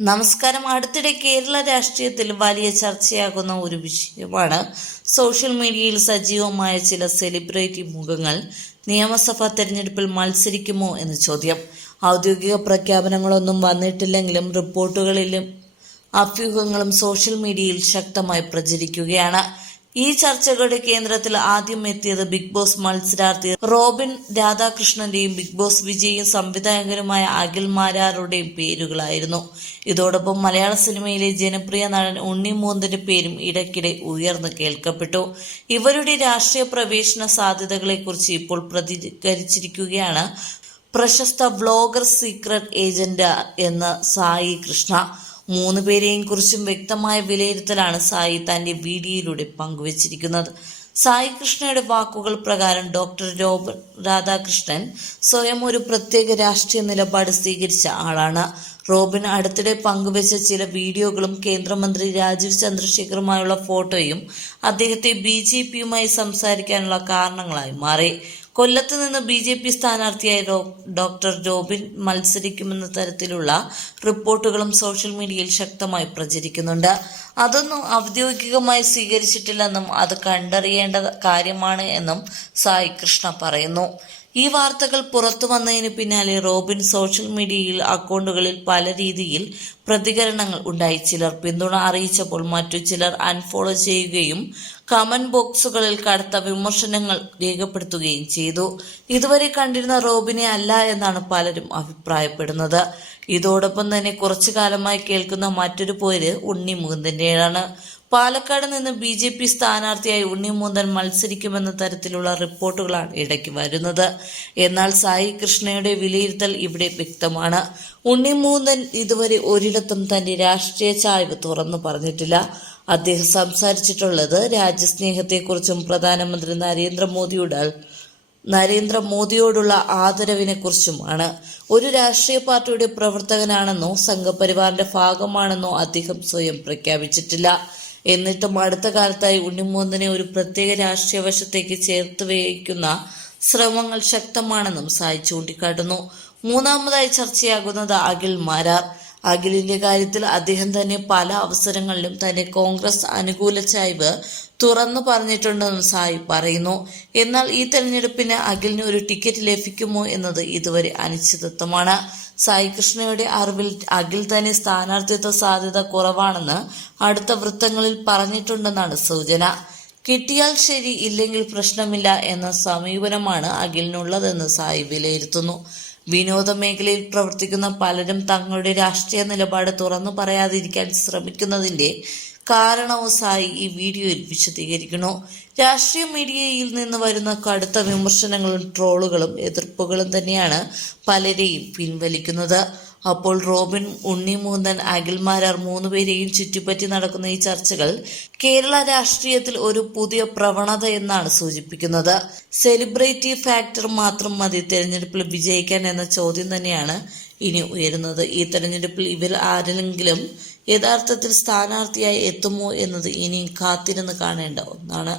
നമസ്കാരം. അടുത്തിടെ കേരള രാഷ്ട്രീയത്തിൽ വലിയ ചർച്ചയാകുന്ന ഒരു വിഷയമാണ് സോഷ്യൽ മീഡിയയിൽ സജീവമായ ചില സെലിബ്രിറ്റി മുഖങ്ങൾ നിയമസഭാ തെരഞ്ഞെടുപ്പിൽ മത്സരിക്കുമോ എന്ന ചോദ്യം. ഔദ്യോഗിക പ്രഖ്യാപനങ്ങളൊന്നും വന്നിട്ടില്ലെങ്കിലും റിപ്പോർട്ടുകളിലും അഭ്യൂഹങ്ങളും സോഷ്യൽ മീഡിയയിൽ ശക്തമായി പ്രചരിക്കുകയാണ്. ഈ ചർച്ചകളുടെ കേന്ദ്രത്തിൽ ആദ്യം എത്തിയത് ബിഗ് ബോസ് മത്സരാർത്ഥി റോബിൻ രാധാകൃഷ്ണന്റെയും ബിഗ് ബോസ് വിജയും സംവിധായകനുമായ അഖിൽ മാരാറുടെയും പേരുകളായിരുന്നു. ഇതോടൊപ്പം മലയാള സിനിമയിലെ ജനപ്രിയ നടൻ ഉണ്ണിമൂന്നിന്റെ പേരും ഇടയ്ക്കിടെ ഉയർന്നു കേൾക്കപ്പെട്ടു. ഇവരുടെ രാഷ്ട്രീയ പ്രവേശന സാധ്യതകളെക്കുറിച്ച് ഇപ്പോൾ പ്രതികരിച്ചിരിക്കുകയാണ്. പ്രശസ്ത വ്ലോഗർ സീക്രട്ട് ഏജന്റ് എന്ന സായി കൃഷ്ണ. മൂന്ന് പേരെയും കുറിച്ചും വ്യക്തമായ വിലയിരുത്തലാണ് സായി തന്റെ വീഡിയോയിലൂടെ പങ്കുവച്ചിരിക്കുന്നത്. സായി കൃഷ്ണയുടെ വാക്കുകൾ പ്രകാരം ഡോക്ടർ രോബർ രാധാകൃഷ്ണൻ സ്വയം ഒരു പ്രത്യേക രാഷ്ട്രീയ നിലപാട് സ്വീകരിച്ച ആളാണ്. റോബിൻ അടുത്തിടെ പങ്കുവച്ച ചില വീഡിയോകളും കേന്ദ്രമന്ത്രി രാജീവ് ചന്ദ്രശേഖറുമായുള്ള ഫോട്ടോയും അദ്ദേഹത്തെ ബി ജെ പിയുമായി സംസാരിക്കാനുള്ള കാരണങ്ങളായി മാറി. കൊല്ലത്ത് നിന്ന് ബി ജെ പി സ്ഥാനാർത്ഥിയായ ഡോക്ടർ ജോബിൻ മത്സരിക്കുമെന്ന തരത്തിലുള്ള റിപ്പോർട്ടുകളും സോഷ്യൽ മീഡിയയിൽ ശക്തമായി പ്രചരിക്കുന്നുണ്ട്. അതൊന്നും ഔദ്യോഗികമായി സ്വീകരിച്ചിട്ടില്ലെന്നും അത് കണ്ടറിയേണ്ട കാര്യമാണ് എന്നും സായി കൃഷ്ണ പറയുന്നു. ഈ വാർത്തകൾ പുറത്തു വന്നതിന് പിന്നാലെ റോബിൻ സോഷ്യൽ മീഡിയയിൽ അക്കൗണ്ടുകളിൽ പല രീതിയിൽ പ്രതികരണങ്ങൾ ഉണ്ടായി. ചിലർ പിന്തുണ അറിയിച്ചപ്പോൾ മറ്റു ചിലർ അൺഫോളോ ചെയ്യുകയും കമന്റ് ബോക്സുകളിൽ കടുത്ത വിമർശനങ്ങൾ രേഖപ്പെടുത്തുകയും ചെയ്തു. ഇതുവരെ കണ്ടിരുന്ന റോബിനെ അല്ല എന്നാണ് പലരും അഭിപ്രായപ്പെടുന്നത്. ഇതോടൊപ്പം തന്നെ കുറച്ചു കാലമായി കേൾക്കുന്ന മറ്റൊരു പേര് ഉണ്ണി മുകുന്ദന്റേതാണ്. പാലക്കാട് നിന്ന് ബി ജെ പി സ്ഥാനാർത്ഥിയായി ഉണ്ണിമൂന്തൻ മത്സരിക്കുമെന്ന തരത്തിലുള്ള റിപ്പോർട്ടുകളാണ് ഇടയ്ക്ക് വരുന്നത്. എന്നാൽ സായി കൃഷ്ണയുടെ വിലയിരുത്തൽ ഇവിടെ വ്യക്തമാണ്. ഉണ്ണിമൂന്തൻ ഇതുവരെ ഒരിടത്തും തന്റെ രാഷ്ട്രീയ ചായ്വ് തുറന്നു പറഞ്ഞിട്ടില്ല. അദ്ദേഹം സംസാരിച്ചിട്ടുള്ളത് രാജ്യസ്നേഹത്തെക്കുറിച്ചും പ്രധാനമന്ത്രി നരേന്ദ്രമോദിയുടെ നരേന്ദ്രമോദിയോടുള്ള ആദരവിനെ കുറിച്ചുമാണ് ഒരു രാഷ്ട്രീയ പാർട്ടിയുടെ പ്രവർത്തകനാണെന്നോ സംഘപരിവാറിന്റെ ഭാഗമാണെന്നോ അദ്ദേഹം സ്വയം പ്രഖ്യാപിച്ചിട്ടില്ല. എന്നിട്ടും അടുത്ത കാലത്തായി ഉണ്ണിമൂന്നിനെ ഒരു പ്രത്യേക രാഷ്ട്രീയ വശത്തേക്ക് ചേർത്ത് വയ്ക്കുന്ന ശ്രമങ്ങൾ ശക്തമാണെന്നും സായി ചൂണ്ടിക്കാട്ടുന്നു. മൂന്നാമതായി ചർച്ചയാകുന്നത് അഖിൽ മാരാർ. അഖിലിന്റെ കാര്യത്തിൽ അദ്ദേഹം തന്നെ പല അവസരങ്ങളിലും തന്റെ കോൺഗ്രസ് അനുകൂല ചായ്വ് തുറന്നു പറഞ്ഞിട്ടുണ്ടെന്നും സായി പറയുന്നു. എന്നാൽ ഈ തെരഞ്ഞെടുപ്പിന് അഖിലിന് ഒരു ടിക്കറ്റ് ലഭിക്കുമോ എന്നത് ഇതുവരെ അനിശ്ചിതത്വമാണ്. സായി കൃഷ്ണയുടെ അറിവിൽ അഖിൽ തന്നെ സ്ഥാനാർത്ഥിത്വ സാധ്യത കുറവാണെന്ന് അടുത്ത വൃത്തങ്ങളിൽ പറഞ്ഞിട്ടുണ്ടെന്നാണ് സൂചന. കിട്ടിയാൽ ശരി ഇല്ലെങ്കിൽ പ്രശ്നമില്ല എന്ന സമീപനമാണ് അഖിലിനുള്ളതെന്ന് സായി വിലയിരുത്തുന്നു. വിനോദ മേഖലയിൽ പ്രവർത്തിക്കുന്ന പലരും തങ്ങളുടെ രാഷ്ട്രീയ നിലപാട് തുറന്നു പറയാതിരിക്കാൻ ശ്രമിക്കുന്നതിന്റെ കാരണവും സായി ഈ വീഡിയോയിൽ വിശദീകരിക്കുന്നു. രാഷ്ട്രീയ മീഡിയയിൽ നിന്ന് വരുന്ന കടുത്ത വിമർശനങ്ങളും ട്രോളുകളും എതിർപ്പുകളും തന്നെയാണ് പലരെയും പിൻവലിക്കുന്നത്. അപ്പോൾ റോബിൻ ഉണ്ണിമൂന്തൻ അഖിൽമാരാർ മൂന്നുപേരെയും ചുറ്റിപ്പറ്റി നടക്കുന്ന ഈ ചർച്ചകൾ കേരള രാഷ്ട്രീയത്തിൽ ഒരു പുതിയ പ്രവണത എന്നാണ് സൂചിപ്പിക്കുന്നത്. സെലിബ്രിറ്റി ഫാക്ടർ മാത്രം മതി തെരഞ്ഞെടുപ്പിൽ വിജയിക്കാൻ എന്ന ചോദ്യം തന്നെയാണ് ഇനി ഉയരുന്നത്. ഈ തെരഞ്ഞെടുപ്പിൽ ഇവർ ആരെങ്കിലും യഥാർത്ഥത്തിൽ സ്ഥാനാർത്ഥിയായി എത്തുമോ എന്നത് ഇനി കാത്തിരുന്ന് കാണേണ്ട ഒന്നാണ്